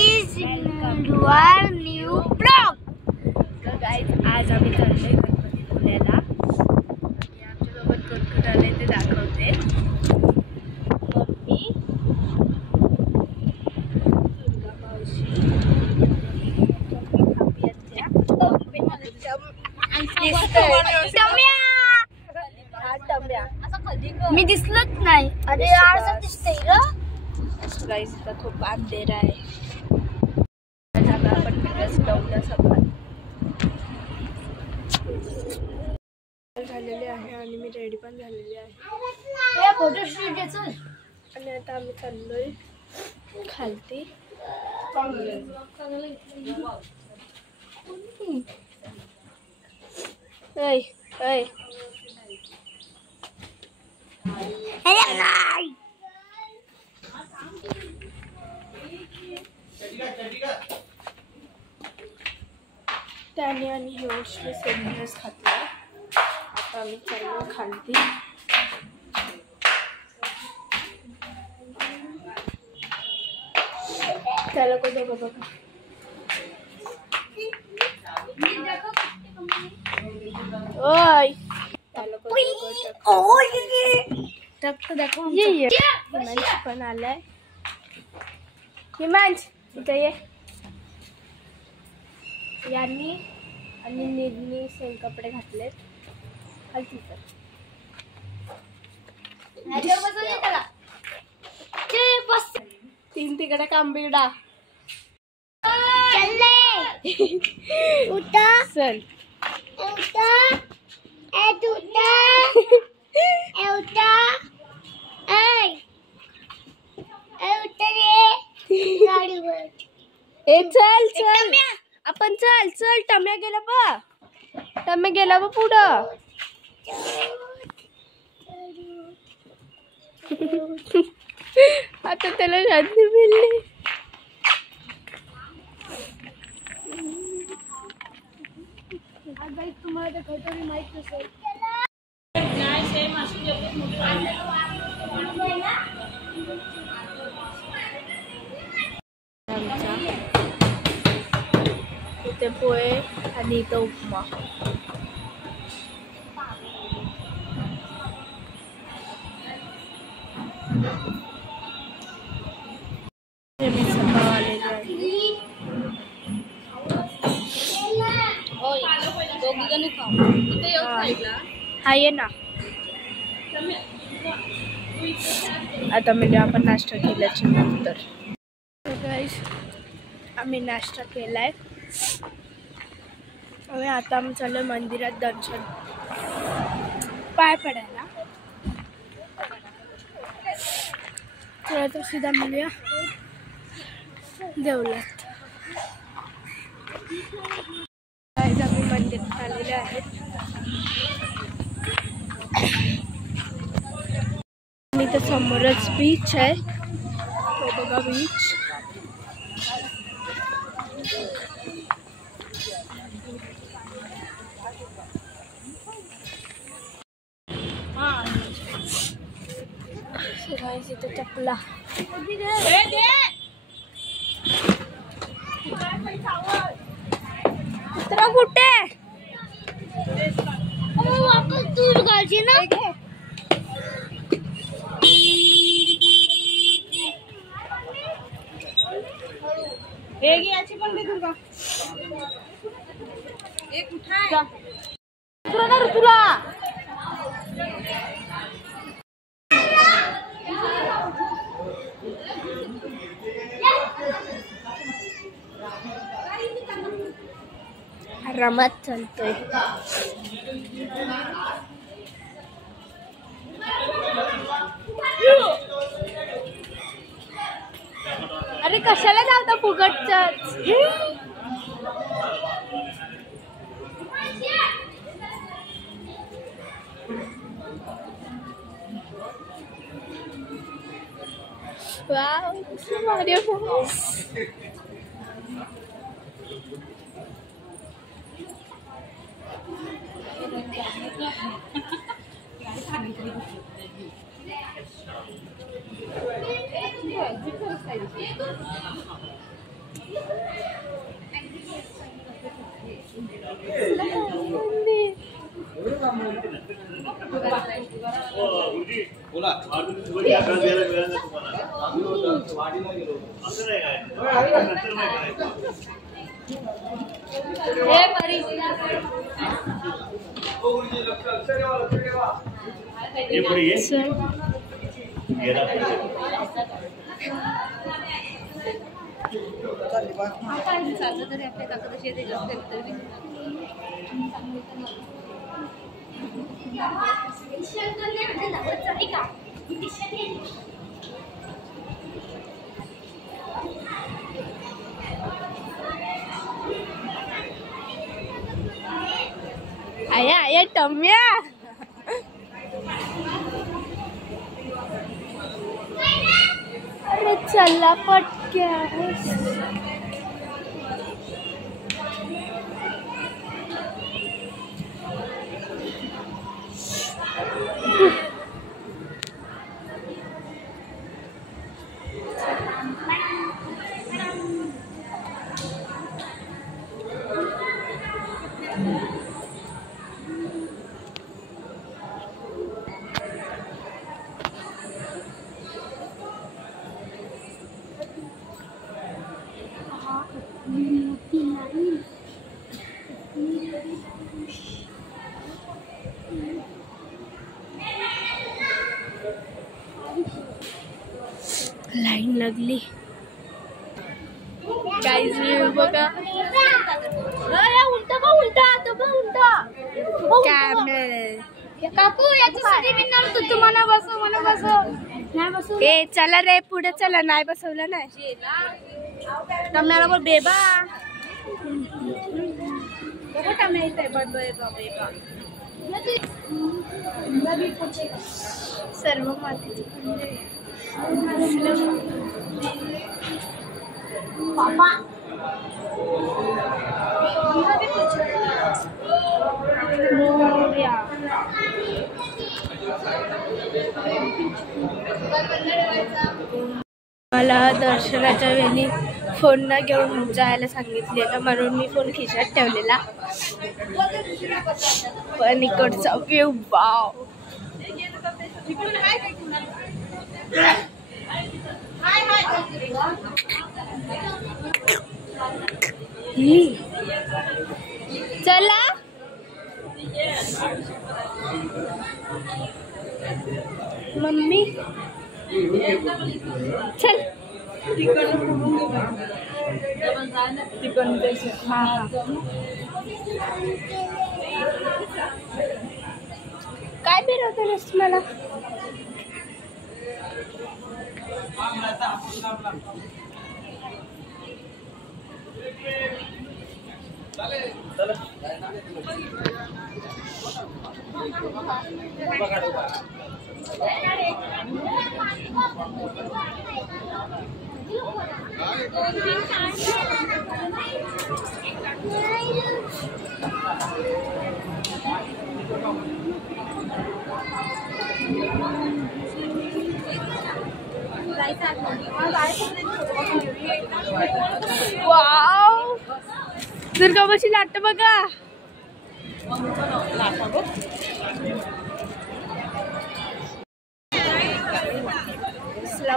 Guys to our new blog. तर guys आज आम्ही चाललोय गणपती पुण्याला आणि आमच्यासोबत कोण कोण आलंय ते दाखवते. मम्मी, दुर्गा मावशी, मी दिसलोच नाही. अरे आरसा दिसतंय ग. गाईज इथं खूप अंधेर आहे. आपण ड्रेस लावूया सगळं झालेले आहे आणि मी रेडी पण झालेली आहे. फोटोशूट घ्यायचं आणि आता आम्ही चाललोय खालती. ऐ ऐ त्याने आणि योशने सेम ड्रेस घातला. आता आम्ही चाललो खालती. त्याला कोणतं बघा ओय रक्त दाखव. हिमांश पण आलाय. हिमांश इथं ये. यांनी आणि नीलनी सेम कपडे घातलेत. खालती तीन तिकडे कांबिडा चल ए चल चल आपण चल चल. टम्या गेला बा. टम्या गेला बा पुढं. आता त्याला शांती मिळली. तुम्हाला कटोरी माहित नसेल. इथे पोहे आणि इथं उपमा. हा ये ना. आता म्हणजे आपण नाश्ता केल्याच्या नंतर आम्ही नाश्ता केलाय आणि आता आम्ही चाललोय मंदिरात दर्शन पाय पडायला. तर आता सीधा मिळूया देवळात. आम्ही मंदिरात आलेले आहेत. आणि इथं समोरच बीच आहे. तो बघा बीच. इथं चपला कुत्रा कुठे वापस दूर घालची ना. याची पण दे दुर्गा. एक उठा तुला आरामात चालतोय. अरे कशाला जाता फुकटच. वाव भारी आया आया टम्या अरे चला पटक्या लाईन लागली गाईज व्ह्यू बघा उलटा बघ उलटा तो बघ उलटा कॅमेरा काकू याच्यासाठी विनर होतो तुम्हाला बसव नाही बसव ए चला रे पुढे चला नाही बसवलं नाही टम्याला बोल बेबा बघा टम्या इथे बेबा बेबा सर्व मातीचे पापा मला दर्शनाच्या वेळी फोन न घेऊन जायला सांगितलेलं म्हणून मी फोन खिशात ठेवलेला पण इकडचा व्ह्यू वाव चला मम्मी चल काय फिरवतेस मला वाव दुर्गाबाची लाट बघा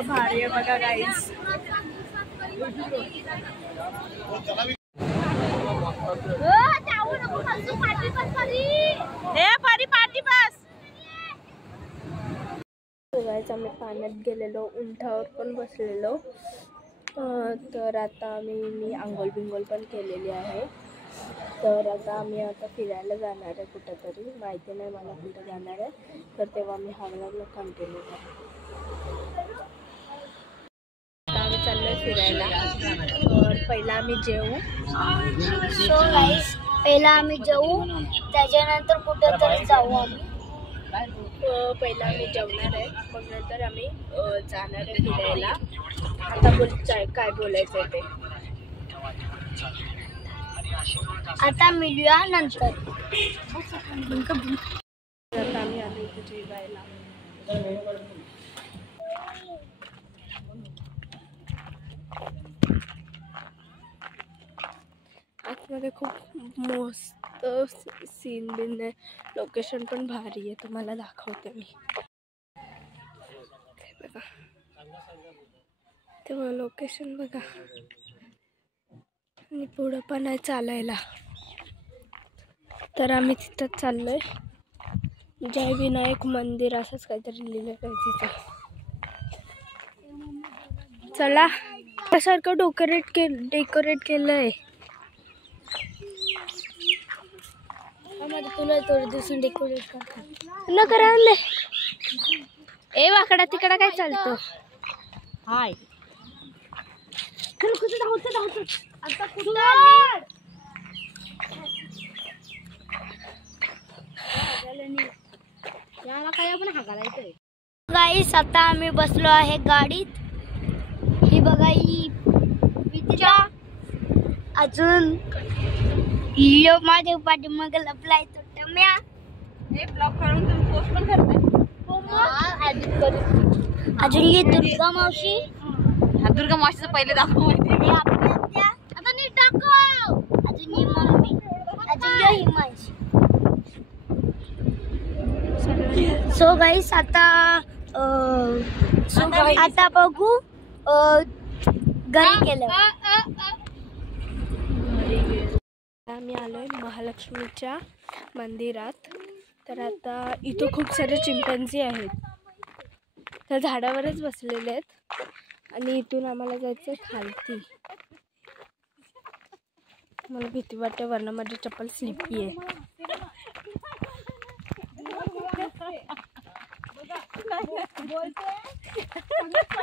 भारी आहे बघा गाईस आम्ही पाण्यात गेलेलो उंठावर पण बसलेलो तर आता मी आंघोळ बिंगोळ पण केलेली आहे तर आता फिरायला जाणार आहे कुठेतरी माहिती नाही मला कुठं जाणार आहे तर तेव्हा मी हा व्लॉग कंटिन्यू करते आम्ही चाललोय फिरायला तर पहिला आम्ही जेवू सो गाईस पहिला आम्ही जेवू त्याच्यानंतर कुठेतरी जाऊ आम्ही पहिला आम्ही जेवणार आहे मग नंतर आम्ही जाणार आहे फिरायला आता काय बोलायचं ते आता मिळूया नंतर आता आम्ही आलो इथे जेवायला आतमध्ये खूप मस्त सीन बिन आहे लोकेशन पण भारी आहे तुम्हाला दाखवते मी बघा, तेव्हा लोकेशन बघा. आणि पुढं पण आहे चालायला. तर आम्ही तिथं चाललोय. जय विनायक मंदिर असंच काहीतरी लिहिलं आहे तिथं. चला, त्यासारखं डेकोरेट केलंय. तुला थोडे दिवसून डेकोरेट करतात न करा आणले. ए वाकडा तिकडा काय चालतो? हाय आता कुठं याला काय पण हाकालायचंय. गाईस, आता आम्ही बसलो आहे गाडीत. ही बघा, ही पिक्चर अजून यो माझ्या पाठीमागे लपलाय तो टम्या. हे ब्लॉग काढून तुम्ही पोस्ट पण करताय? अजून ही दुर्गा मावशी. दुर्गा मावशीचं पहिले दाखव. आता नीट दाखव. अजून ही मम्मी. अजून ही हिमांशी. सो गाईस, आता बघू घरी गेलं. आम्ही आलोय महालक्ष्मीच्या मंदिरात. तर आता इथं खूप सारे चिंपॅन्झी आहेत. त्या झाडावरच बसलेले आहेत. आणि इथून आम्हाला जायचं खालती. मला भीती वाटते, वरनं माझी चप्पल स्लिपी आहे.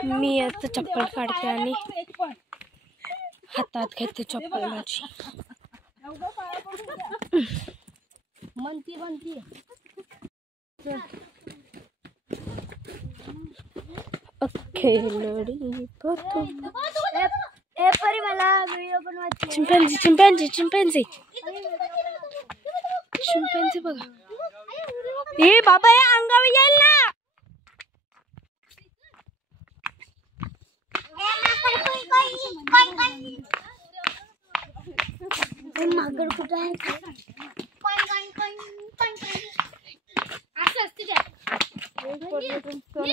मी आता चप्पल काढते आणि हातात घेते चप्पल माझी. म्हणती खेळडी पतो. ए परी, मला व्हिडिओ बनवायची. चिंपॅन्झी बघा. ए बाबा, या अंगावर येईल ना. माकड कुठं आहे?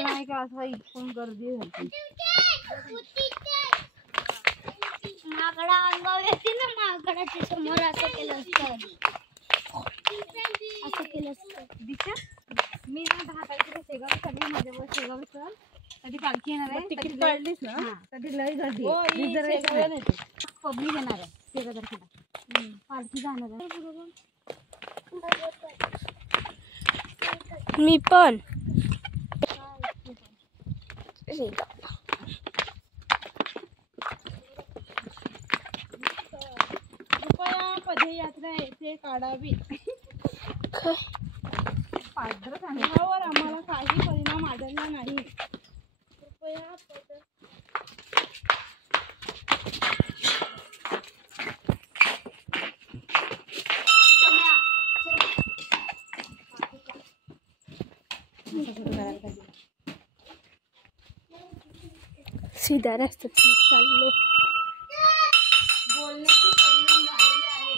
नाही का असं इथून गर्दी होती. माकडा अंगावर येते ना. माकडाच्या समोर असं केलं असतं. मी ना 10 तारखेला शेगाव चालली. माझ्यावर शेगाव सर कधी पालखी येणार आहे. तिकीट काढलीस ना, कधी लय गर्दी. पब्लिक येणार आहे 13 तारखेला. पालखी जाणार आहे. मी पण कृपया पदयात्रा येथे काढावी. पादरावर आम्हाला काही परिणाम आढळला नाही. कृपया सीधा रस्त्यात चाललो. बोलण्याची परिणाम झालेले आहे.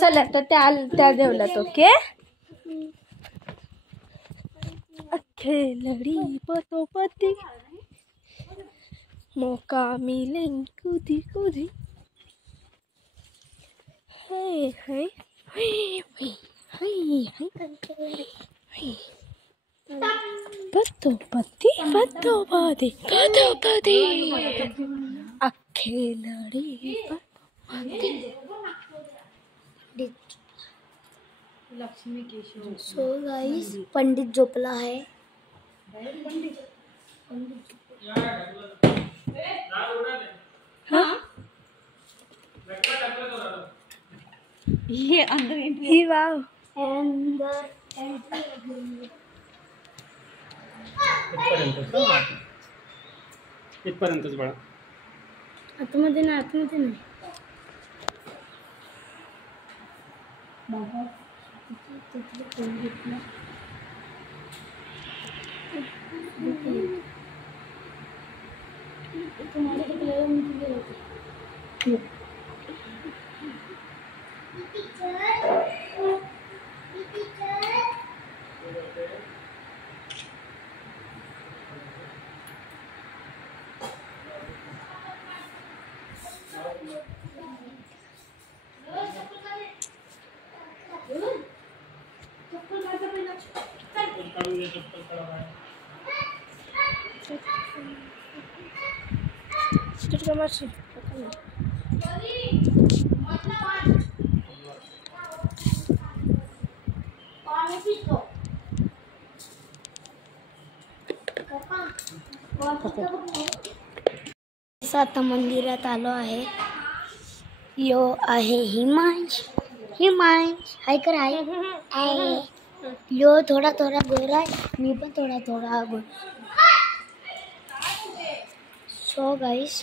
चला, तर त्या देवलात. ओके. खेळडी पतोपती मौका मिले कुदी कुदी. हे हे पतोपती पतोपती पतोपती खेळडी पतोपती. लक्ष्मी केशव. सो गाइस, पंडित झोपला है. ये अंदर एंट्री. वाव. अंदर इथपर्यंतच बाळा. आतमध्ये नाही. बाबा आता मंदिरात आलो आहे. यो आहे हिमांश. हाय कर आहे. यो थोडा गोरा आहे, मी पण थोडा गोरा. सो गाइस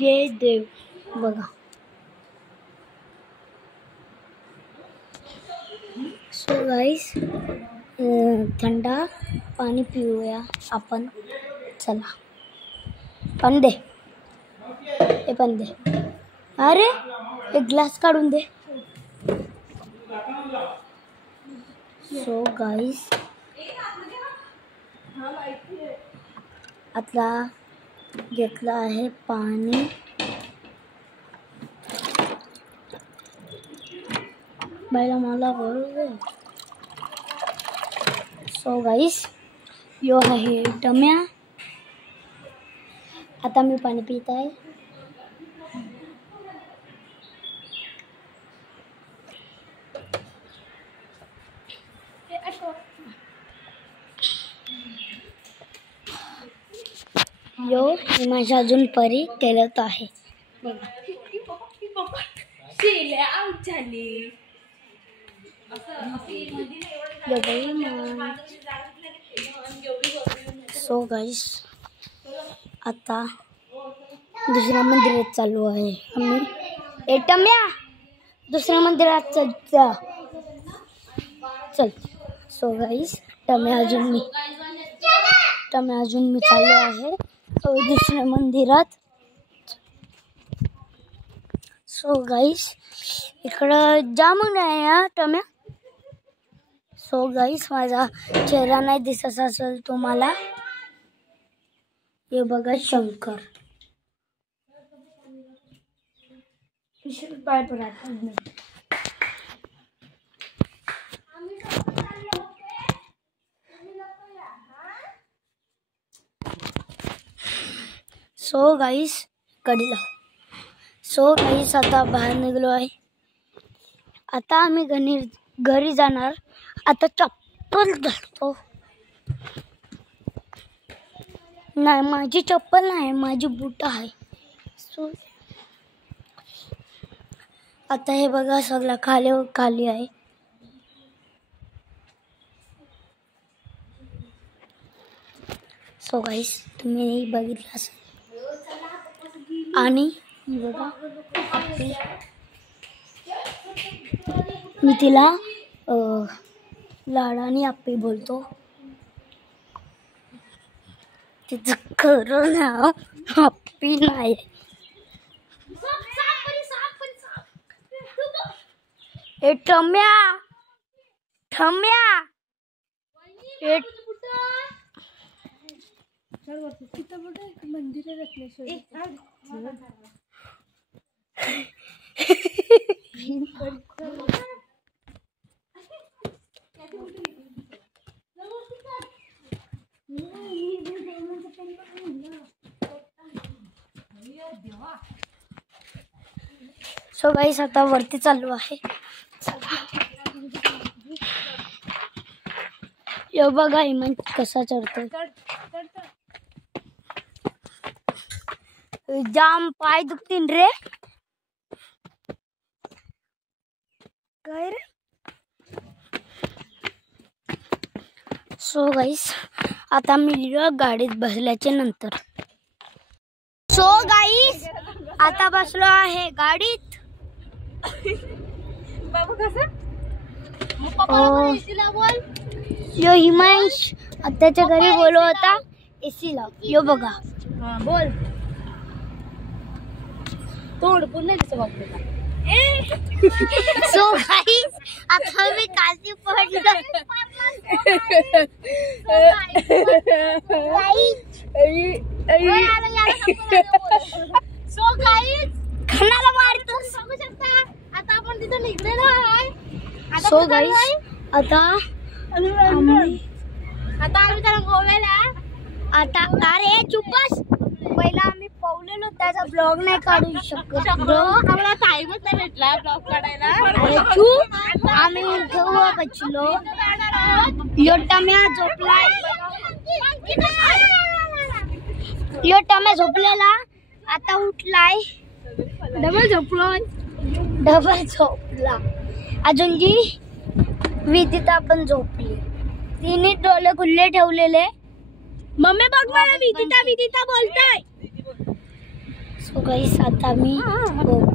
ये देव बघा. सो गाइस थंडा पाणी पिऊया आपण. चला पण दे, हे पण दे. अरे एक ग्लास काढून दे. सो गाइस आता घेतलं आहे पाणी. बायला मला बोलू. सो गाइस यो आहे टम्या. आता मी पाणी पित आहे. यो माझ्या अजून परी केलत आहे. सो गाइस आता दुसऱ्या मंदिरात चालू आहे आम्ही. टम्या दुसऱ्या मंदिरात जा. चल. सो गाइस टम्या अजून मी चाललो आहे दुसऱ्या मंदिरात. सो गाइस इकडं जामून आहे टम्या. सो गाइस माझा चेहरा नाही दिसत असेल तुम्हाला. हे बघा शंकर. सो गाइस कडी लाव. सो गाइस आता बाहेर निघलो आहे. आता आम्ही घरी जाणार. आता चप्पल घालतो. नाही माझी चप्पल नाही, माझी बूट आहे. सो आता हे बघा सगळं खाली आहे. सो गाइस तुम्ही बघितलं असेल. आणि बघा मी तिला लाडाने आप्पी बोलतो. तिचं खरं नाव आप्पी नाही. टम्या सो गाइस आता वरती चालू आहे. यो बघा इमान कसा चढतो. जाम पाय दुखतीन रे. काय रे. सो गाइस आता मिळलो गाडीत बसल्याच्या नंतर. सो गाईस आता बसलो आहे गाडीत. बाबू कसं यो हिमांश आत्याच्या घरी बोलव होता एसी लाव. यो बघा बोल तोंड पुन्हा दिसत बाबूला. सो गाईस आता मी काशी पडलो. So guys खणाला मारतोस. सांगू शकता आता आपण तिथं निघलेलो आहे. सो गाईस आता आम्ही त्याला गोव्याला आता अरे चुप बस. पहिला आम्ही पावलेलो त्याचा ब्लॉग नाही काढू शकत. आम्हाला टाइमच नाही भेटला ब्लॉग काढायला. अरे चुप. आम्ही उठवू बसलो. यो टम्या झोपलाय. यो टम्या झोपलेला आता उठलाय. डबल झोपला. अजून जी विदिता पण झोपली. तिने डोळे खुल्ले ठेवलेले. मम्मी बघ मला विदिता बोलताय. सो गाईस आता मी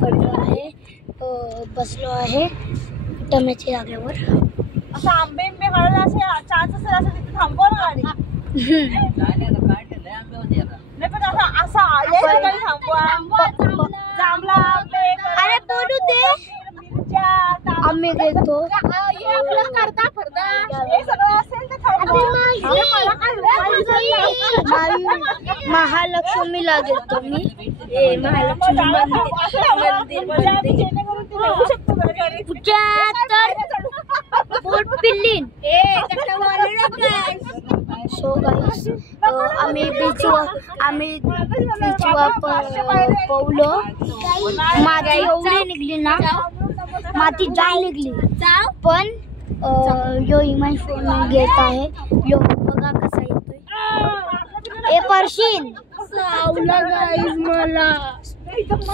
पडलो आहे. बसलो आहे टम्याच्या जागेवर. असं आंबे हळद असे चान्स असेल असं तिथे थांबवा ना गाडी. नाही पण असं थांबवा. जांभळा आंबे अरे बोलू दे. आम्ही घेतो महालक्ष्मीला घेतो मी. महालक्ष्मी पोट पिल्लीन. सो गाईस आम्ही बीचवर पवलो. माती एवढी निघली ना माती जाम निघली. पण यो इमान फोन घेत आहे. यो बघा कसा येतोय. ए परशीन मला.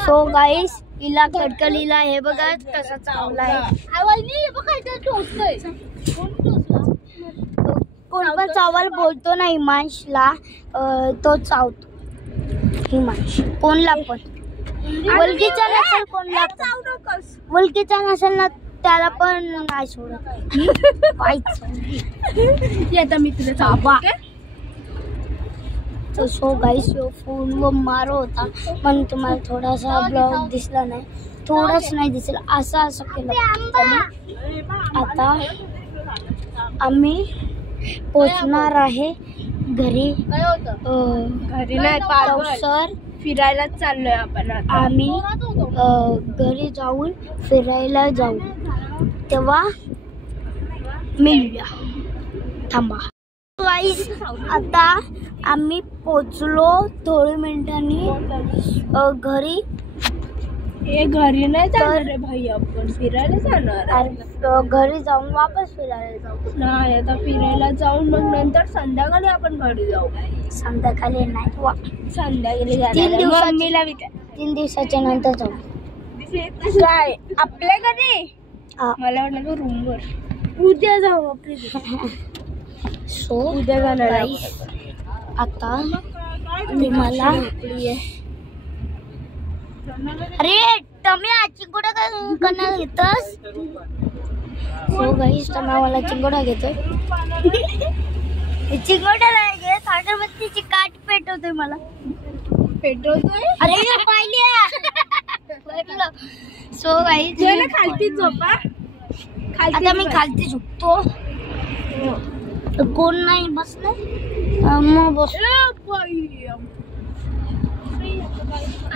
सो गाईस हिला खडकलीला हे बघा कसा चावलाय. कोण पण चावल बोलतो ना हिमांशला तो चावतो. हिमांश कोणला पण वलकीचा नसेल कोणला वलकीचा नसेल ना त्याला पण नाही सोडत. आता मी तुला चावा. सो गाईस यो फोन व मारो होता म्हणून तुम्हाला थोडासा ब्लॉग दिसला नाही. थोडंच नाही दिसला असं केलं. आता आम्ही पोचणार आहे घरी. घरी नाही सर फिरायला चाललोय आपण. आम्ही घरी जाऊन फिरायला जाऊ तेव्हा मिळूया. थांबा गाईस आता आम्ही पोचलो थोड्या मिनिटांनी घरी. हे घरी नाही जाणार रे भाई आपण फिरायला जाणार. घरी जाऊन वापस फिरायला जाऊ. नाही आता फिरायला जाऊन मग नंतर संध्याकाळी आपण घरी जाऊ. संध्याकाळी नाही संध्याकाळी 3 दिवसाच्या नंतर जाऊ. काय आपल्या घरी. मला वाटलं रूमवर उद्या जाऊ आपल्या. सो उद्या जाणार आता तुम्हाला अरे टम्या चिंगोडा करणार घेतस. सो गाईस टम्या मला चिंगोडा घेतोय. चिंगोडा नाही घेत अगरबत्तीची काठ पेटवतोय मला. पेटवतोय अरे पाहिलं. सो गाईस खालती झोपा. आता मी खालती झोपतो. कोण नाही बसलं मग बसलो.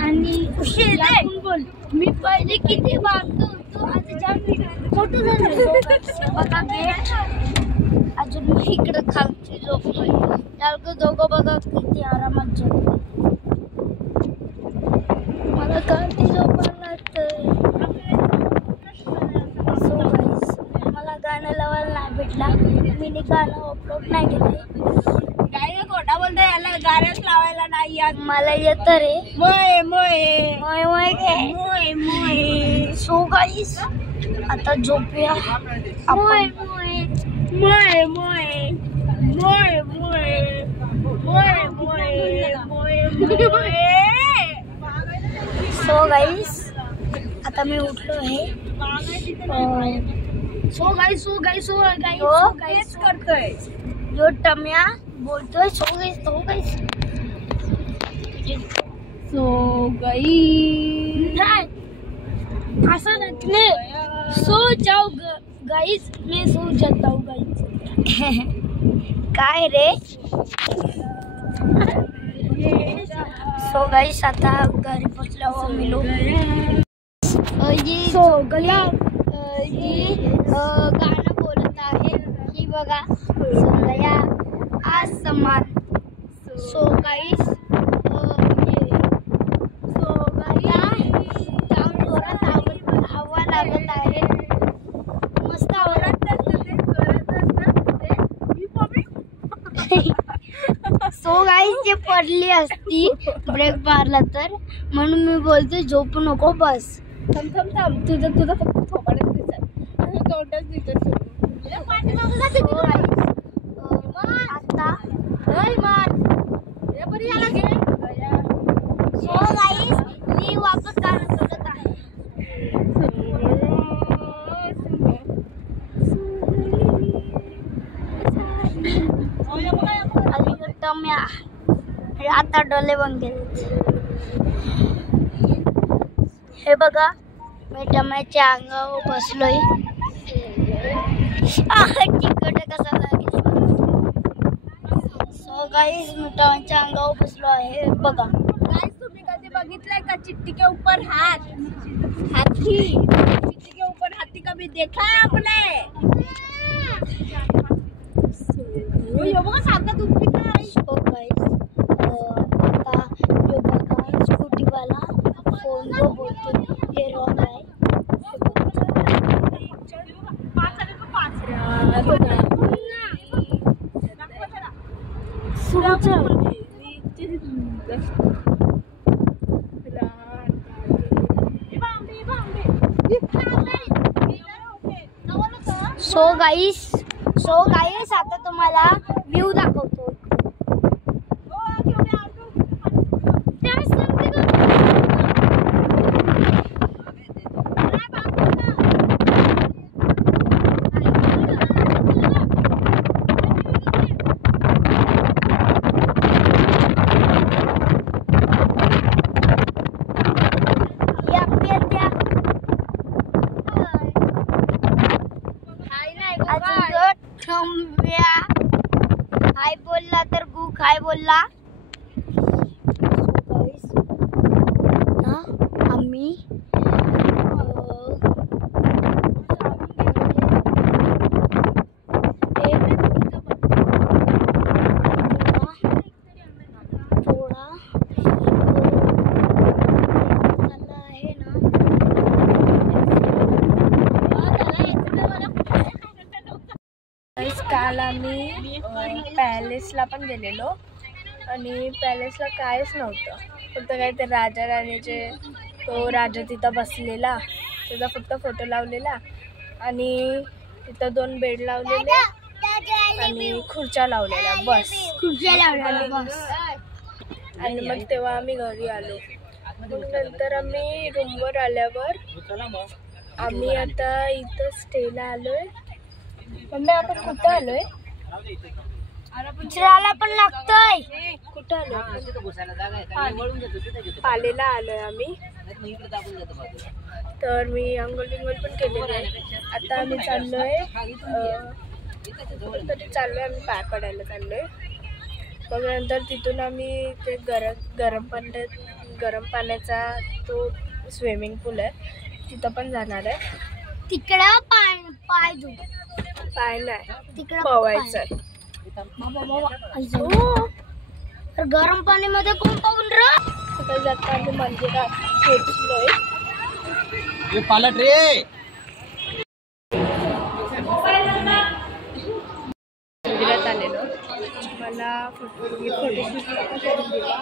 आणि बोल मी पहिले किती वागतो होतो आता जाम मोठं झालं. बघा गेट अजून मी इकडं खालची झोपतोय. त्याला दोघं बघा किती आरामात झोपतो. मला खालती झोपायला लागतंय. मला गाणं लावायला नाही भेटला. मी गाणं अपलोड नाही केलं. काय खोटा बोलतोय. याला गाण्याच लावायला नाही यात. मला येतं रे. मोय मोय मोय मोय घे. मोय मोय. सो गाईस आता झोपूया. मोय मोय मोय मोय सो गाईस आता मी उठलो आहे. सो गाईस करतोय जो टम्या बोलतोय. सो गाईस असं नसले. सो जाओ गाईस, मी सो जाता हूँ गाईस. काय रे. सो गाईस आता घरी पोचल्यावर मिलो. गाणं बोलत आहे. ही बघा सगळ्या आसमान. सो गाईस हवा लागत आहे. मस्त आवडत. सो गाईस जे पडली असती ब्रेक मारला तर, म्हणून मी बोलतोय झोपू नको बस. थांब तुझं फक्त थोपाडच दिसत, तोंडच दिसत. आता सो गाईस मी वापस गाणं सोडत आहे. आता डोले बंद केलेत. हे बघा मी टम्याच्या अंगावर बसलोय. चिकट कसा लागेल. सो गाईस मी टम्याच्या अंगावर बसलो आहे. बघा गाइस, तुम्ही कधी बघितलंय का चिट्टी के ऊपर हाथी? चिट्टी के ऊपर हाथी कभी देखा है आपने? ये बघा सारखा दूध पिता है. सो गाईस आता जो बघा स्कूटी वाला फोन जो बोलतो हे रॉंग आहे. सो गाईस आता तुम्हाला व्ह्यू दाखवतो. हाय बोलला तर गु काय बोलला. आम्ही थोडा आहे ना. काल आम्ही पॅलेसला पण गेलेलो आणि पॅलेसला कायच नव्हतं, फक्त काय ते राजा राणीचे तो राजा तिथं बसलेला त्याचा फक्त फोटो लावलेला आणि तिथं 2 बेड लावलेले आणि खुर्च्या लावलेल्या बस. आणि मग तेव्हा आम्ही घरी आलो. मग नंतर आम्ही रूमवर आल्यावर आम्ही आता इथं स्टेला आलोय. मम्मी आपण कुठं आलोय? उचलायला पण लागतंय. कुठं आलोय? पालेला आलोय आम्ही. तर मी अंघोळ बिंघोळ पण केलेली आहे. आता आम्ही चाललोय आम्ही पाय पडायला चाललोय. मग नंतर तिथून आम्ही ते गरम पाण्याचा तो स्विमिंग पूल आहे तिथं पण जाणार आहे. तिकडं पाय नाही तिकडं पवायचं. तर गरम पाण्यामध्ये कोण पाहून जाता आम्ही मंदिरात पोहोचलोय. पालट रे मंदिरात आलेलो. मला फोटोशूट करून दिला.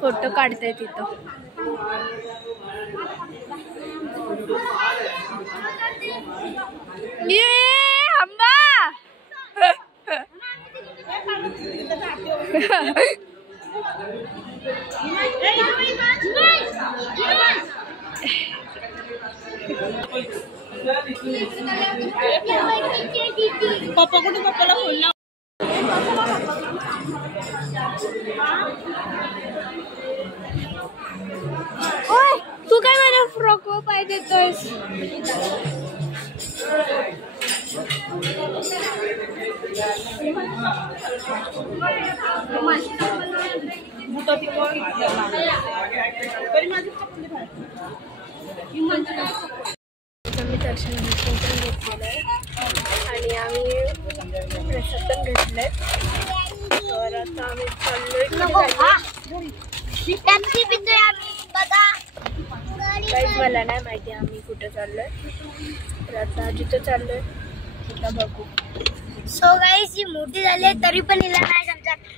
फोटो काढते तिथं. ये आंबा पप्पा कुठे पप्पाला फोन लाव. ओय तू काय माझ्या फ्रॉक वर पाय देतोयस? आम्ही दर्शन घेतलेलं आहे आणि आम्ही प्रसाद पण घेतलंय. तर आता आम्ही चाललोय. काहीच मला नाही माहिती आम्ही कुठं चाललोय. तर आता जिथं चाललोय तिथं बघू. सो गाईस ही मोठी झाली आहे तरी पण हिला नाही समजत.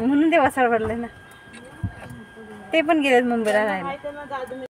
म्हणून ते वसाड पडले ना. ते पण गेलेत मुंबईला राहायला.